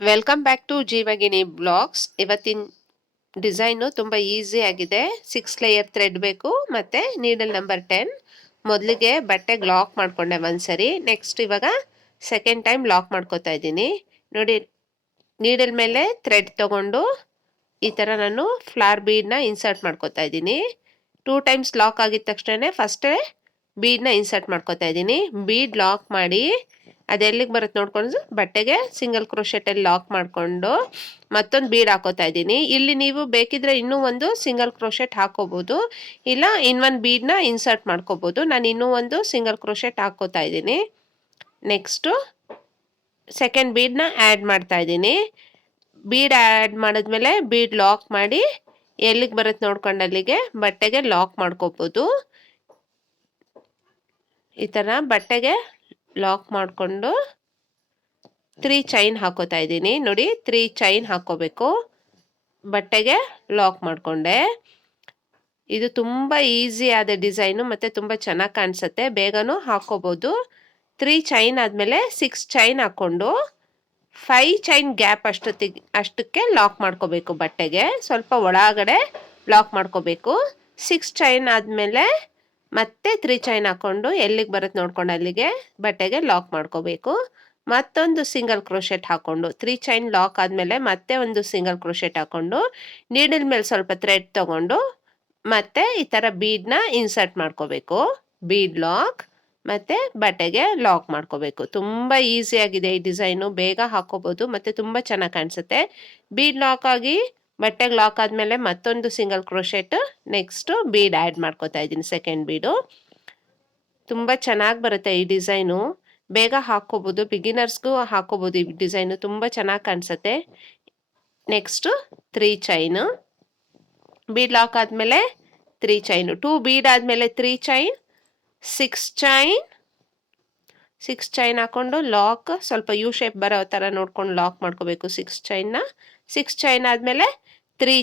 Welcome back to Jeevagini blogs. ಇವತ್ತಿನ design ತುಂಬ easy ಆಗಿದೆ. 6 ಲೇಯರ್ ಥ್ರೆಡ್ ಬೇಕು ಮತ್ತು ನೀಡಲ್ ನಂಬರ್ 10. ಮೊದಲಿಗೆ ಬಟ್ಟೆಗೆ ಲಾಕ್ ಮಾಡಿಕೊಂಡೆ ಒಂದ್ಸರಿ. ನೆಕ್ಸ್ಟ್ ಇವಾಗ ಸೆಕೆಂಡ್ ಟೈಮ್ ಲಾಕ್ ಮಾಡ್ಕೋತಾ ಇದ್ದೀನಿ. ನೋಡಿ, ನೀಡಲ್ ಮೇಲೆ ಥ್ರೆಡ್ ತಗೊಂಡು ಈ ಥರ ನಾನು ಫ್ಲವರ್ ಬೀಡನ್ನ ಇನ್ಸರ್ಟ್ ಮಾಡ್ಕೋತಾ ಇದ್ದೀನಿ. 2 ಟೈಮ್ಸ್ ಲಾಕ್ ಆಗಿದ ತಕ್ಷಣ ಫಸ್ಟೇ ಬೀಡನ್ನ ಇನ್ಸರ್ಟ್ ಮಾಡ್ಕೋತಾ ಇದ್ದೀನಿ. ಬೀಡ್ ಲಾಕ್ ಮಾಡಿ ಅದೆಲ್ಲಿಗೆ ಬರುತ್ತೆ ನೋಡ್ಕೊಂಡು ಬಟ್ಟೆಗೆ ಸಿಂಗಲ್ ಕ್ರೋಶೆಟಲ್ಲಿ ಲಾಕ್ ಮಾಡಿಕೊಂಡು ಮತ್ತೊಂದು ಬೀಡ್ ಹಾಕೋತಾ ಇದ್ದೀನಿ. ಇಲ್ಲಿ ನೀವು ಬೇಕಿದ್ರೆ ಇನ್ನೂ ಒಂದು ಸಿಂಗಲ್ ಕ್ರೋಶೆಟ್ ಹಾಕೋಬೋದು, ಇಲ್ಲ ಇನ್ನೊಂದು ಬೀಡನ್ನ ಇನ್ಸರ್ಟ್ ಮಾಡ್ಕೋಬೋದು. ನಾನು ಇನ್ನೂ ಒಂದು ಸಿಂಗಲ್ ಕ್ರೋಶೆಟ್ ಹಾಕೋತಾ ಇದ್ದೀನಿ. ನೆಕ್ಸ್ಟು ಸೆಕೆಂಡ್ ಬೀಡನ್ನ ಆ್ಯಡ್ ಮಾಡ್ತಾ ಇದ್ದೀನಿ. ಬೀಡ್ ಆ್ಯಡ್ ಮಾಡಿದ್ಮೇಲೆ ಬೀಡ್ ಲಾಕ್ ಮಾಡಿ ಎಲ್ಲಿಗೆ ಬರುತ್ತೆ ನೋಡ್ಕೊಂಡು ಅಲ್ಲಿಗೆ ಬಟ್ಟೆಗೆ ಲಾಕ್ ಮಾಡ್ಕೋಬೋದು. ಈ ಥರ ಬಟ್ಟೆಗೆ ಲಾಕ್ ಮಾಡಿಕೊಂಡು 3 ಚೈನ್ ಹಾಕೋತಾ ಇದ್ದೀನಿ. ನೋಡಿ, 3 ಚೈನ್ ಹಾಕೋಬೇಕು. ಬಟ್ಟೆಗೆ ಲಾಕ್ ಮಾಡಿಕೊಂಡೆ. ಇದು ತುಂಬ ಈಸಿ ಆದ ಡಿಸೈನು ಮತ್ತು ತುಂಬ ಚೆನ್ನಾಗಿ ಕಾಣಿಸುತ್ತೆ, ಬೇಗನೂ ಹಾಕೋಬೋದು. 3 ಚೈನ್ ಆದಮೇಲೆ 6 ಚೈನ್ ಹಾಕ್ಕೊಂಡು 5 ಚೈನ್ ಗ್ಯಾಪ್ ಅಷ್ಟಕ್ಕೆ ಲಾಕ್ ಮಾಡ್ಕೋಬೇಕು. ಬಟ್ಟೆಗೆ ಸ್ವಲ್ಪ ಒಳಗಡೆ ಲಾಕ್ ಮಾಡ್ಕೋಬೇಕು. 6 ಚೈನ್ ಆದಮೇಲೆ ಮತ್ತೆ 3 ಚೈನ್ ಹಾಕ್ಕೊಂಡು ಎಲ್ಲಿಗೆ ಬರುತ್ತೆ ನೋಡ್ಕೊಂಡು ಅಲ್ಲಿಗೆ ಬಟ್ಟೆಗೆ ಲಾಕ್ ಮಾಡ್ಕೋಬೇಕು. ಮತ್ತೊಂದು ಸಿಂಗಲ್ ಕ್ರೋಶೆಟ್ ಹಾಕ್ಕೊಂಡು 3 ಚೈನ್ ಲಾಕ್ ಆದಮೇಲೆ ಮತ್ತೆ ಒಂದು ಸಿಂಗಲ್ ಕ್ರೋಶೆಟ್ ಹಾಕ್ಕೊಂಡು ನೀಡಲ್ ಮೇಲೆ ಸ್ವಲ್ಪ ಥ್ರೆಡ್ ತಗೊಂಡು ಮತ್ತೆ ಈ ಥರ ಬೀಡನ್ನ ಇನ್ಸರ್ಟ್ ಮಾಡ್ಕೋಬೇಕು. ಬೀಡ್ ಲಾಕ್ ಮತ್ತು ಬಟ್ಟೆಗೆ ಲಾಕ್ ಮಾಡ್ಕೋಬೇಕು. ತುಂಬ ಈಸಿಯಾಗಿದೆ ಈ ಡಿಸೈನು, ಬೇಗ ಹಾಕೋಬೋದು ಮತ್ತು ತುಂಬ ಚೆನ್ನಾಗಿ ಕಾಣಿಸುತ್ತೆ. ಬೀಡ್ ಲಾಕ್ ಆಗಿ ಬಟ್ಟೆಗೆ ಲಾಕ್ ಆದಮೇಲೆ ಮತ್ತೊಂದು single crochet, next bead add ಮಾಡ್ಕೋತಾ ಇದ್ದೀನಿ, ಸೆಕೆಂಡ್ ಬೀಡು. ತುಂಬ ಚೆನ್ನಾಗಿ ಬರುತ್ತೆ ಈ ಡಿಸೈನು, ಬೇಗ ಹಾಕ್ಕೋಬೋದು, ಬಿಗಿನರ್ಸ್ಗೂ ಹಾಕ್ಕೋಬೋದು. ಈ ಡಿಸೈನು ತುಂಬ ಚೆನ್ನಾಗಿ ಕಾಣಿಸುತ್ತೆ. ನೆಕ್ಸ್ಟು 3 ಚೈನು, ಬೀಡ್ ಲಾಕ್ ಆದಮೇಲೆ 3 ಚೈನು, 2 ಬೀಡ್ ಆದಮೇಲೆ 3 ಚೈನ್, 6 ಚೈನ್ ಹಾಕ್ಕೊಂಡು ಲಾಕ್ ಸ್ವಲ್ಪ ಯು ಶೇಪ್ ಬರೋ ಥರ ನೋಡ್ಕೊಂಡು ಲಾಕ್ ಮಾಡ್ಕೋಬೇಕು 6 ಚೈನ್ನ. 6 ಚೈನ್ ಆದಮೇಲೆ 3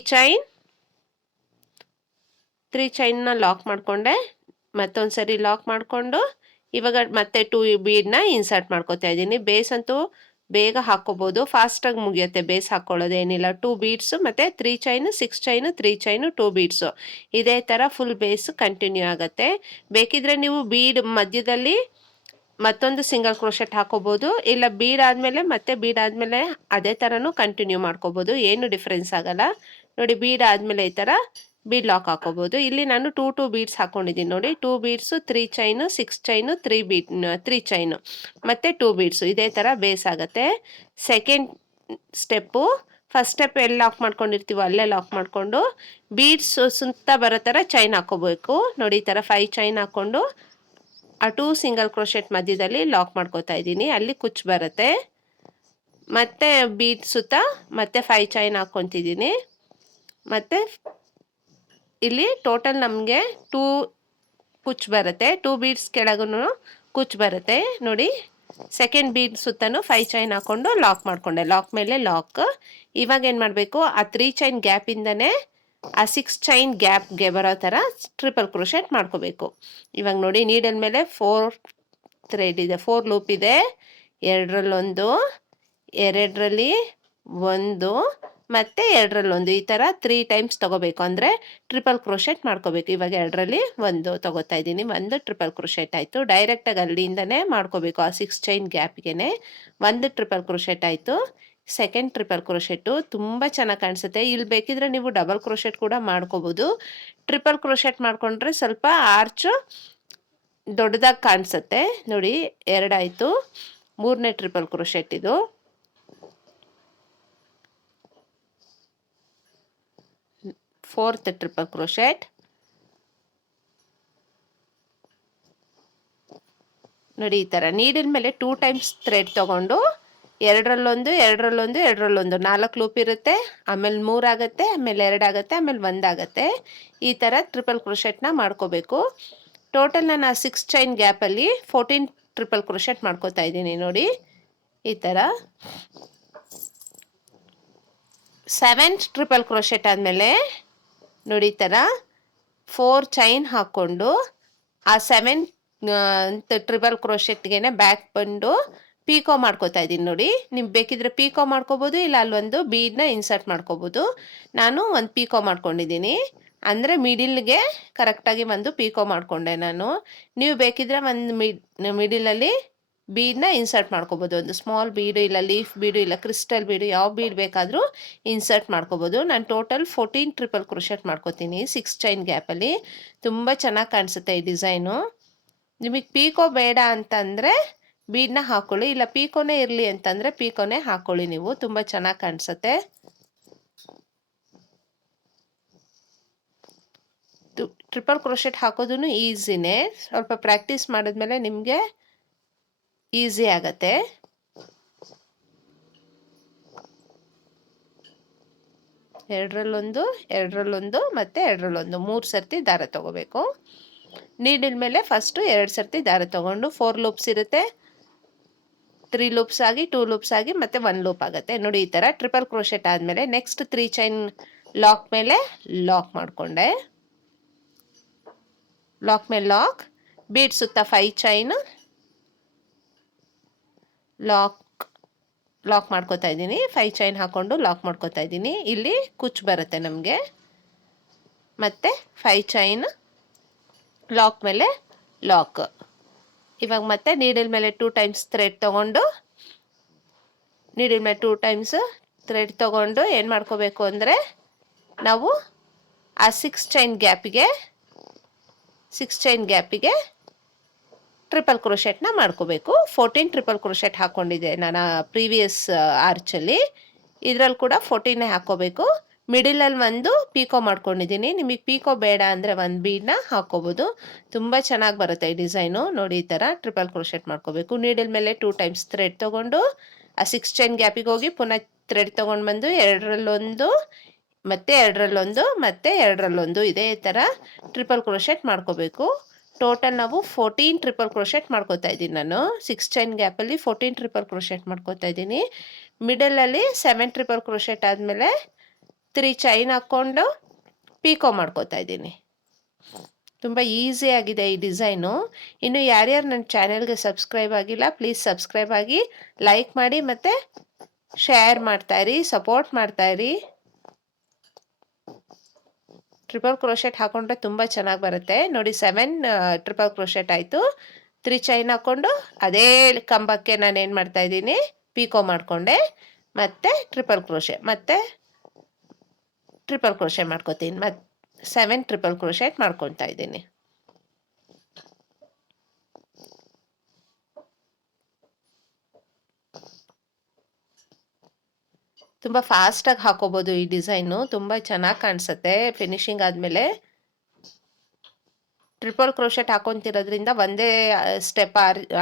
ಚೈನ್ನ ಲಾಕ್ ಮಾಡಿಕೊಂಡೆ. ಮತ್ತೊಂದು ಸರಿ ಲಾಕ್ ಮಾಡಿಕೊಂಡು ಇವಾಗ ಮತ್ತೆ 2 ಬೀಡನ್ನ ಇನ್ಸರ್ಟ್ ಮಾಡ್ಕೋತಾ ಇದ್ದೀನಿ. ಬೇಸ್ ಅಂತೂ ಬೇಗ ಹಾಕ್ಕೋಬೋದು, ಫಾಸ್ಟಾಗಿ ಮುಗಿಯುತ್ತೆ ಬೇಸ್ ಹಾಕ್ಕೊಳ್ಳೋದೇನಿಲ್ಲ. 2 ಬೀಡ್ಸು ಮತ್ತು 3 ಚೈನು, 6 ಚೈನು, 3 ಚೈನು, 2 ಬೀಡ್ಸು, ಇದೇ ಥರ ಫುಲ್ ಬೇಸ್ ಕಂಟಿನ್ಯೂ ಆಗುತ್ತೆ. ಬೇಕಿದ್ರೆ ನೀವು ಬೀಡ್ ಮಧ್ಯದಲ್ಲಿ ಮತ್ತೊಂದು ಸಿಂಗಲ್ ಕ್ರೋಶೆಟ್ ಹಾಕೋಬೋದು, ಇಲ್ಲ ಬೀಡ್ ಆದಮೇಲೆ ಮತ್ತೆ ಬೀಡ್ ಆದಮೇಲೆ ಅದೇ ಥರನೂ ಕಂಟಿನ್ಯೂ ಮಾಡ್ಕೋಬೋದು, ಏನು ಡಿಫ್ರೆನ್ಸ್ ಆಗಲ್ಲ. ನೋಡಿ, ಬೀಡ್ ಆದಮೇಲೆ ಈ ಥರ ಬೀಡ್ ಲಾಕ್ ಹಾಕೋಬೋದು. ಇಲ್ಲಿ ನಾನು 2 ಬೀಡ್ಸ್ ಹಾಕ್ಕೊಂಡಿದ್ದೀನಿ. ನೋಡಿ, 2 ಬೀಡ್ಸು, 3 ಚೈನು, 6 ಚೈನು, 3 ಚೈನು ಮತ್ತು 2 ಬೀಡ್ಸು, ಇದೇ ಥರ ಬೇಸ್ ಆಗುತ್ತೆ. ಸೆಕೆಂಡ್ ಸ್ಟೆಪ್ಪು, ಫಸ್ಟ್ ಸ್ಟೆಪ್ ಎಲ್ಲಿ ಲಾಕ್ ಮಾಡ್ಕೊಂಡಿರ್ತೀವೋ ಅಲ್ಲೇ ಲಾಕ್ ಮಾಡಿಕೊಂಡು ಬೀಡ್ಸ್ ಸುತ್ತ ಬರೋ ಥರ ಚೈನ್ ಹಾಕೋಬೇಕು. ನೋಡಿ, ಈ ಥರ 5 ಚೈನ್ ಹಾಕ್ಕೊಂಡು ಆ 2 ಸಿಂಗಲ್ ಕ್ರೋಶೆಟ್ ಮಧ್ಯದಲ್ಲಿ ಲಾಕ್ ಮಾಡ್ಕೋತಾ ಇದ್ದೀನಿ, ಅಲ್ಲಿ ಕುಚ್ಚು ಬರುತ್ತೆ. ಮತ್ತೆ ಬೀಡ್ ಸುತ್ತ ಮತ್ತೆ 5 ಚೈನ್ ಹಾಕ್ಕೊತಿದ್ದೀನಿ. ಮತ್ತು ಇಲ್ಲಿ ಟೋಟಲ್ ನಮಗೆ 2 ಕುಚ್ಚು ಬರುತ್ತೆ, 2 ಬೀಡ್ಸ್ ಕೆಳಗೂ ಕುಚ್ಚು ಬರುತ್ತೆ. ನೋಡಿ, ಸೆಕೆಂಡ್ ಬೀಡ್ ಸುತ್ತನೂ 5 ಚೈನ್ ಹಾಕ್ಕೊಂಡು ಲಾಕ್ ಮಾಡಿಕೊಂಡೆ, ಲಾಕ್ ಮೇಲೆ ಲಾಕ್. ಇವಾಗ ಏನು ಮಾಡಬೇಕು, ಆ 3 ಚೈನ್ ಗ್ಯಾಪಿಂದನೇ ಆ 6 ಚೈನ್ ಗ್ಯಾಪ್ಗೆ ಬರೋ ಥರ ಟ್ರಿಪಲ್ ಕ್ರೋಶೆಟ್ ಮಾಡ್ಕೋಬೇಕು. ಇವಾಗ ನೋಡಿ, ನೀಡಲ್ ಮೇಲೆ 4 ಥ್ರೆಡ್ ಇದೆ, 4 ಲೂಪ್ ಇದೆ. 2ರಲ್ಲೊಂದು, 2ರಲ್ಲಿ ಒಂದು ಮತ್ತು 2ರಲ್ಲೊಂದು, ಈ ಥರ 3 ಟೈಮ್ಸ್ ತೊಗೋಬೇಕು, ಅಂದರೆ ಟ್ರಿಪಲ್ ಕ್ರೋಶೆಟ್ ಮಾಡ್ಕೋಬೇಕು. ಇವಾಗ 2ರಲ್ಲಿ ಒಂದು ತೊಗೋತಾ ಇದ್ದೀನಿ, ಒಂದು ಟ್ರಿಪಲ್ ಕ್ರೋಶೆಟ್ ಆಯಿತು. ಡೈರೆಕ್ಟಾಗಿ ಅಲ್ಲಿಂದನೇ ಮಾಡ್ಕೋಬೇಕು, ಆ 6 ಚೈನ್ ಗ್ಯಾಪ್ಗೆ ಒಂದು ಟ್ರಿಪಲ್ ಕ್ರೋಶೆಟ್ ಆಯಿತು. ಸೆಕೆಂಡ್ ಟ್ರಿಪಲ್ ಕ್ರೋಶೆಟ್ಟು ತುಂಬ ಚೆನ್ನಾಗಿ ಕಾಣಿಸುತ್ತೆ. ಇಲ್ಲಿ ಬೇಕಿದ್ರೆ ನೀವು ಡಬಲ್ ಕ್ರೋಶೆಟ್ ಕೂಡ ಮಾಡ್ಕೋಬೋದು. ಟ್ರಿಪಲ್ ಕ್ರೋಶೆಟ್ ಮಾಡಿಕೊಂಡ್ರೆ ಸ್ವಲ್ಪ ಆರ್ಚು ದೊಡ್ಡದಾಗಿ ಕಾಣಿಸುತ್ತೆ. ನೋಡಿ, 2 ಆಯಿತು. 3ನೇ ಟ್ರಿಪಲ್ ಕ್ರೋಶೆಟ್ ಇದು. Fourth triple crochet. ನೋಡಿ, ಈ ಥರ ನೀಡಿನ ಮೇಲೆ 2 ಟೈಮ್ಸ್ ಥ್ರೆಡ್ ತೊಗೊಂಡು 2ರಲ್ಲೊಂದು, 2ರಲ್ಲೊಂದು, 2ರಲ್ಲೊಂದು 4 ಲೂಪ್ ಇರುತ್ತೆ. ಆಮೇಲೆ 3 ಆಗುತ್ತೆ, ಆಮೇಲೆ 2 ಆಗುತ್ತೆ, ಆಮೇಲೆ 1 ಆಗುತ್ತೆ. ಈ ಥರ ಟ್ರಿಪಲ್ ಕ್ರೋಶೆಟ್ನ ಮಾಡ್ಕೋಬೇಕು. ಟೋಟಲ್ ನಾನು ಆ 6 ಚೈನ್ ಗ್ಯಾಪಲ್ಲಿ 14 ಟ್ರಿಪಲ್ ಕ್ರೋಶೆಟ್ ಮಾಡ್ಕೋತಾ ಇದ್ದೀನಿ. ನೋಡಿ, ಈ ಥರ 7 ಟ್ರಿಪಲ್ ಕ್ರೋಶೆಟ್ ಆದಮೇಲೆ ನೋಡಿ, ಈ ಥರ 4 ಚೈನ್ ಹಾಕ್ಕೊಂಡು ಆ 7 ಟ್ರಿಪಲ್ ಕ್ರೋಶೆಟ್ಗೆ ಬ್ಯಾಕ್ ಬಂದು ಪೀಕೋ ಮಾಡ್ಕೋತಾ ಇದ್ದೀನಿ ನೋಡಿ. ನೀವು ಬೇಕಿದ್ರೆ ಪೀಕೋ ಮಾಡ್ಕೋಬೋದು, ಇಲ್ಲ ಅಲ್ಲೊಂದು ಬೀಡನ್ನ ಇನ್ಸರ್ಟ್ ಮಾಡ್ಕೋಬೋದು. ನಾನು ಒಂದು ಪೀಕೋ ಮಾಡ್ಕೊಂಡಿದ್ದೀನಿ, ಅಂದರೆ ಮಿಡಿಲ್ಗೆ ಕರೆಕ್ಟಾಗಿ ಒಂದು ಪೀಕೋ ಮಾಡಿಕೊಂಡೆ ನಾನು. ನೀವು ಬೇಕಿದ್ರೆ ಒಂದು ಮಿಡಿಲಲ್ಲಿ ಬೀಡನ್ನ ಇನ್ಸರ್ಟ್ ಮಾಡ್ಕೋಬೋದು. ಒಂದು ಸ್ಮಾಲ್ ಬೀಡು, ಇಲ್ಲ ಲೀಫ್ ಬೀಡು, ಇಲ್ಲ ಕ್ರಿಸ್ಟಲ್ ಬೀಡು, ಯಾವ ಬೀಡ್ ಬೇಕಾದರೂ ಇನ್ಸರ್ಟ್ ಮಾಡ್ಕೋಬೋದು. ನಾನು ಟೋಟಲ್ 14 ಟ್ರಿಪಲ್ ಕ್ರೋಶೆಟ್ ಮಾಡ್ಕೋತೀನಿ 6 ಚೈನ್ ಗ್ಯಾಪಲ್ಲಿ. ತುಂಬ ಚೆನ್ನಾಗಿ ಕಾಣಿಸುತ್ತೆ ಈ ಡಿಸೈನು. ನಿಮಗೆ ಪೀಕೋ ಬೇಡ ಅಂತಂದರೆ ಬೀಡನ್ನ ಹಾಕ್ಕೊಳ್ಳಿ, ಇಲ್ಲ ಪೀಕೋನೇ ಇರಲಿ ಅಂತಂದರೆ ಪೀಕೋನೇ ಹಾಕ್ಕೊಳ್ಳಿ ನೀವು, ತುಂಬ ಚೆನ್ನಾಗಿ ಕಾಣಿಸುತ್ತೆ. ಟ್ರಿಪಲ್ ಕ್ರೋಶೆಟ್ ಹಾಕೋದು ಈಸಿನೇ, ಸ್ವಲ್ಪ ಪ್ರಾಕ್ಟೀಸ್ ಮಾಡಿದ್ಮೇಲೆ ನಿಮಗೆ ಈಸಿ ಆಗತ್ತೆ. ಎರಡರಲ್ಲೊಂದು ಮತ್ತು ಎರಡರಲ್ಲೊಂದು 3 ಸರ್ತಿ ದಾರ ತಗೋಬೇಕು. ನೀಡಿಲ್ ಮೇಲೆ ಫಸ್ಟು 2 ಸರ್ತಿ ದಾರ ತಗೊಂಡು 4 ಲೂಪ್ಸ್ ಇರುತ್ತೆ, 3 ಲೂಪ್ಸ್ ಆಗಿ 2 ಲೂಪ್ಸ್ ಆಗಿ ಮತ್ತೆ 1 ಲೂಪ್ ಆಗುತ್ತೆ ನೋಡಿ. ಈ ಥರ ಟ್ರಿಪಲ್ ಕ್ರೋಶೆಟ್ ಆದಮೇಲೆ ನೆಕ್ಸ್ಟ್ 3 ಚೈನ್ ಲಾಕ್ ಮೇಲೆ ಲಾಕ್ ಮಾಡಿಕೊಂಡೆ. ಲಾಕ್ ಮೇಲೆ ಲಾಕ್, ಬೀಡ್ ಸುತ್ತ 5 ಚೈನ್ ಲಾಕ್ ಮಾಡ್ಕೋತಾ ಇದ್ದೀನಿ. 5 ಚೈನ್ ಹಾಕ್ಕೊಂಡು ಲಾಕ್ ಮಾಡ್ಕೋತಾ ಇದ್ದೀನಿ. ಇಲ್ಲಿ ಕುಚ್ಚು ಬರುತ್ತೆ ನಮಗೆ. ಮತ್ತು 5 ಚೈನ್ ಲಾಕ್ ಮೇಲೆ ಲಾಕ್. ಇವಾಗ ಮತ್ತೆ ನೀಡಲ್ ಮೇಲೆ 2 ಟೈಮ್ಸ್ ಥ್ರೆಡ್ ತೊಗೊಂಡು, ನೀಡಲ್ ಮೇಲೆ 2 ಟೈಮ್ಸ್ ಥ್ರೆಡ್ ತೊಗೊಂಡು ಏನು ಮಾಡ್ಕೋಬೇಕು ಅಂದರೆ, ನಾವು ಆ 6 ಚೈನ್ ಗ್ಯಾಪಿಗೆ ಟ್ರಿಪಲ್ ಕ್ರೋಶೆಟ್ನ ಮಾಡ್ಕೋಬೇಕು. 14 ಟ್ರಿಪಲ್ ಕ್ರೋಶೆಟ್ ಹಾಕ್ಕೊಂಡಿದ್ದೆ ನಾನು ಪ್ರೀವಿಯಸ್ ಆರ್ಚಲ್ಲಿ, ಇದರಲ್ಲಿ ಕೂಡ 14 ಹಾಕ್ಕೋಬೇಕು. ಮಿಡಿಲಲ್ಲಿ ಒಂದು ಪೀಕೋ ಮಾಡ್ಕೊಂಡಿದ್ದೀನಿ. ನಿಮಗೆ ಪೀಕೋ ಬೇಡ ಅಂದರೆ ಒಂದು ಬೀಡನ್ನ ಹಾಕ್ಕೋಬೋದು. ತುಂಬ ಚೆನ್ನಾಗಿ ಬರುತ್ತೆ ಈ ಡಿಸೈನು ನೋಡಿ. ಈ ಥರ ಟ್ರಿಪಲ್ ಕ್ರೋಶೆಟ್ ಮಾಡ್ಕೋಬೇಕು. ನೀಡಲ್ ಮೇಲೆ 2 ಟೈಮ್ಸ್ ಥ್ರೆಡ್ ತೊಗೊಂಡು ಆ 6 ಚೈನ್ ಗ್ಯಾಪಿಗೆ ಹೋಗಿ ಪುನಃ ಥ್ರೆಡ್ ತೊಗೊಂಡು ಬಂದು ಎರಡರಲ್ಲೊಂದು ಮತ್ತು ಎರಡರಲ್ಲೊಂದು ಇದೇ ಥರ ಟ್ರಿಪಲ್ ಕ್ರೋಶೆಟ್ ಮಾಡ್ಕೋಬೇಕು. ಟೋಟಲ್ ನಾವು 14 ಟ್ರಿಪಲ್ ಕ್ರೋಶೆಟ್ ಮಾಡ್ಕೋತಾ ಇದ್ದೀನಿ ನಾನು. 6 ಚೈನ್ ಗ್ಯಾಪಲ್ಲಿ 14 ಟ್ರಿಪಲ್ ಕ್ರೋಶೆಟ್ ಮಾಡ್ಕೋತಾ ಇದ್ದೀನಿ. ಮಿಡಲಲ್ಲಿ 7 ಟ್ರಿಪಲ್ ಕ್ರೋಶೆಟ್ ಆದಮೇಲೆ 3 ಚೈನ್ ಹಾಕ್ಕೊಂಡು ಪೀಕೋ ಮಾಡ್ಕೋತಾ ಇದ್ದೀನಿ. ತುಂಬ ಈಸಿಯಾಗಿದೆ ಈ ಡಿಸೈನು. ಇನ್ನು ಯಾರ್ಯಾರು ನನ್ನ ಚಾನೆಲ್ಗೆ ಸಬ್ಸ್ಕ್ರೈಬ್ ಆಗಿಲ್ಲ, ಪ್ಲೀಸ್ ಸಬ್ಸ್ಕ್ರೈಬ್ ಆಗಿ, ಲೈಕ್ ಮಾಡಿ ಮತ್ತು ಶೇರ್ ಮಾಡ್ತಾಯಿರಿ, ಸಪೋರ್ಟ್ ಮಾಡ್ತಾಯಿರಿ. ಟ್ರಿಪಲ್ ಕ್ರೋಶೆಟ್ ಹಾಕೊಂಡ್ರೆ ತುಂಬ ಚೆನ್ನಾಗಿ ಬರುತ್ತೆ ನೋಡಿ. 7 ಟ್ರಿಪಲ್ ಕ್ರೋಶೆಟ್ ಆಯಿತು. 3 ಚೈನ್ ಹಾಕ್ಕೊಂಡು ಅದೇ ಕಂಬಕ್ಕೆ ನಾನು ಏನು ಮಾಡ್ತಾಯಿದ್ದೀನಿ, ಪೀಕೋ ಮಾಡಿಕೊಂಡೆ, ಮತ್ತು ಟ್ರಿಪಲ್ ಕ್ರೋಶೆ ಮಾಡ್ಕೋತೀನಿ. ಮತ್ತು 7 ಟ್ರಿಪಲ್ ಕ್ರೋಶೆಟ್ ಮಾಡ್ಕೊತಾ ಇದ್ದೀನಿ. ತುಂಬ ಫಾಸ್ಟಾಗಿ ಹಾಕೋಬೋದು ಈ ಡಿಸೈನು, ತುಂಬ ಚೆನ್ನಾಗಿ ಕಾಣಿಸುತ್ತೆ ಫಿನಿಶಿಂಗ್ ಆದಮೇಲೆ. ಟ್ರಿಪಲ್ ಕ್ರೋಶೆಟ್ ಹಾಕೊತಿರೋದ್ರಿಂದ ಒಂದೇ ಸ್ಟೆಪ್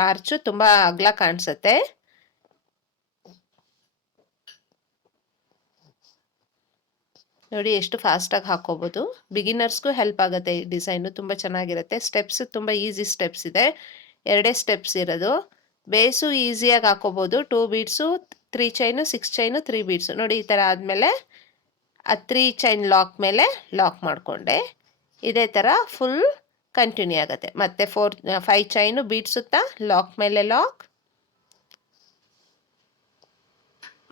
ಆರ್ಚು ತುಂಬ ಅಗಲ ಕಾಣಿಸುತ್ತೆ. ನೋಡಿ ಎಷ್ಟು ಫಾಸ್ಟಾಗಿ ಹಾಕೋಬೋದು. ಬಿಗಿನರ್ಸ್ಗೂ ಹೆಲ್ಪ್ ಆಗುತ್ತೆ ಈ ಡಿಸೈನು, ತುಂಬ ಚೆನ್ನಾಗಿರುತ್ತೆ. ಸ್ಟೆಪ್ಸ್ ತುಂಬ ಈಸಿ ಸ್ಟೆಪ್ಸ್ ಇದೆ, 2 ಸ್ಟೆಪ್ಸ್ ಇರೋದು. ಬೇಸು ಈಸಿಯಾಗಿ ಹಾಕೋಬೋದು. 2 ಬೀಡ್ಸು, 3 ಚೈನು, 6 ಚೈನು, 3 ಬೀಡ್ಸು ನೋಡಿ. ಈ ಥರ ಆದಮೇಲೆ ಆ 3 ಚೈನ್ ಲಾಕ್ ಮೇಲೆ ಲಾಕ್ ಮಾಡಿಕೊಂಡೆ. ಇದೇ ಥರ ಫುಲ್ ಕಂಟಿನ್ಯೂ ಆಗುತ್ತೆ. ಮತ್ತು 5 ಚೈನು ಬೀಡ್ ಸುತ್ತ ಲಾಕ್ ಮೇಲೆ ಲಾಕ್,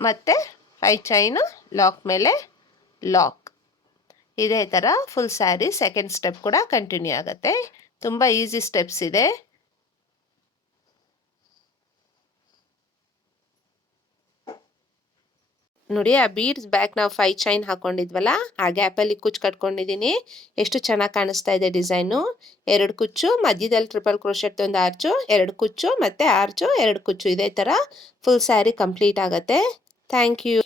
ಮತ್ತು 5 ಚೈನು ಲಾಕ್ ಮೇಲೆ ಲಾಕ್. ಇದೇ ಥರ ಫುಲ್ ಸ್ಯಾರಿ ಸೆಕೆಂಡ್ ಸ್ಟೆಪ್ ಕೂಡ ಕಂಟಿನ್ಯೂ ಆಗುತ್ತೆ. ತುಂಬ ಈಸಿ ಸ್ಟೆಪ್ಸ್ ಇದೆ. ನೋಡಿ ಆ ಬೀಡ್ಸ್ ಬ್ಯಾಕ್ ನಾವು 5 ಚೈನ್ ಹಾಕೊಂಡಿದ್ವಲ್ಲ, ಆ ಗ್ಯಾಪಲ್ಲಿ ಕುಚ್ಚು ಕಟ್ಕೊಂಡಿದ್ದೀನಿ. ಎಷ್ಟು ಚೆನ್ನಾಗಿ ಕಾಣಿಸ್ತಾ ಇದೆ ಡಿಸೈನು. 2 ಕುಚ್ಚು, ಮಧ್ಯದಲ್ಲಿ ಟ್ರಿಪಲ್ ಕ್ರೋಶೆಟ್ ಒಂದು ಆರ್ಚು, 2 ಕುಚ್ಚು ಮತ್ತು ಆರ್ಚು, 2 ಕುಚ್ಚು. ಇದೇ ಥರ ಫುಲ್ ಸ್ಯಾರಿ ಕಂಪ್ಲೀಟ್ ಆಗುತ್ತೆ. Thank you.